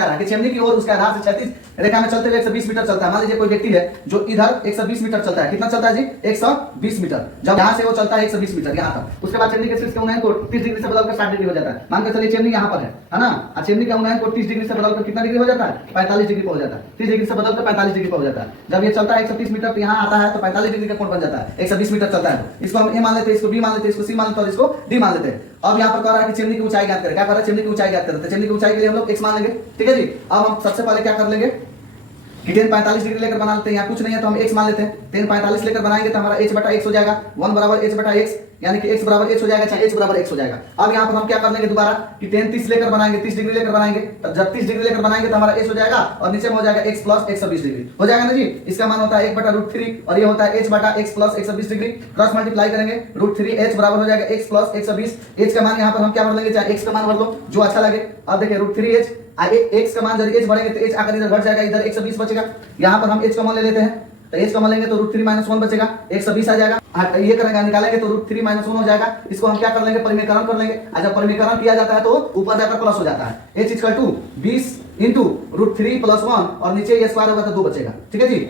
कह रहा है कि चिमनी की ओर उसके आधार से 36 रेखा में चलते हुए 120 मीटर चलता है। मान लीजिए कोई व्यक्ति है जो इधर 120 मीटर चलता है, कितना चलता है जी 120 मीटर। जब यहाँ से वो चलता है 120 मीटर यहाँ तक, उसके बाद चिमनी के शीर्ष के उन्नयन को 30 डिग्री से बदलकर 60 डिग्री हो जाता है। मान के चलिए चिमनी यहाँ पर है ना, और चिमनी के उन्नयन को 30 डिग्री से बदलकर कितना डिग्री हो जाता है 45 डिग्री हो जाता है। 30 डिग्री से बदलकर 45 डिग्री हो जाता है। जब ये चलता है 130 मीटर तो यहाँ आता है तो 45 डिग्री का कोण बन जाता है। 120 मीटर चलता है तो इसको हम ए मान लेते हैं, इसको बी मान लेते हैं, इसको सी मान लेते हैं और इसको डी मान लेते हैं। अब यहाँ पर कह रहा है कि चिमनी की ऊंचाई ज्ञात करें। क्या कर रहा है, चिमनी की ऊंचाई ज्ञात करें। तो चिमनी की ऊंचाई के लिए हम लोग x मान लेंगे, ठीक है जी। अब हम सबसे पहले क्या कर लेंगे कि tan 45 डिग्री लेकर बना लेते हैं। यहाँ कुछ नहीं है तो हम x मान लेते हैं। tan 45 लेकर बनाएंगे तो हमारा h बटा x हो जाएगा, 1 बराबर h बटा x, यानी कि x बराबर x हो जाएगा, चाहे h बराबर x हो जाएगा। अब यहाँ पर हम क्या कर लेंगे दोबारा कि tan 30 लेकर बनाएंगे, 30 डिग्री लेकर बनाएंगे। तब जब 30 डिग्री लेकर बनाएंगे तो हमारा h हो जाएगा और नीचे में हो जाएगा x प्लस 120 डिग्री हो जाएगा ना जी। इसका मान होता है 1 बटा √3 और ये होता है h बटा x plus 120 degree. Cross multiply करेंगे √3h बराबर हो जाएगा x प्लस 120। h का मान यहाँ पर हम क्या भर लेंगे, चाहे x का मान भर लो जो अच्छा लगे। अब देखिए √3h आगे x का मान जब h बढ़ेंगे तो h आकर इधर घट जाएगा, इधर 120 बचेगा। यहाँ पर हम h का मान ले लेते हैं तो h का मान लेंगे तो √3 - 1 बचेगा, 120 आ जाएगा। ये करेंगे निकालेंगे तो √3 - 1 हो जाएगा। इसको हम क्या कर लेंगे, परिमेयकरण कर लेंगे। जब परिमेयकरण किया जाता है तो ऊपर जाकर प्लस हो जाता है। h इक्वल टू 20 इंटू √3 + 1 और नीचे ये स्क्वायर होगा तो 2 बचेगा, ठीक है जी।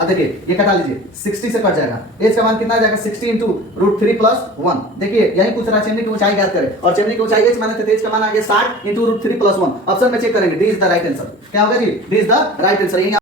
अब देखिए ये कटा लीजिए, 60 से कट जाएगा। h का मान कितना आ जाएगा 60 इंटू √3 + 1। देखिए यही पूछ रहा है चिमनी की ऊंचाई ज्ञात करें और चिमनी की ऊंचाई h माने थे, h का मान आ गया 60 इंटू √3 + 1। ऑप्शन में चेक करेंगे, D is the right answer. क्या होगा जी, D is the right answer.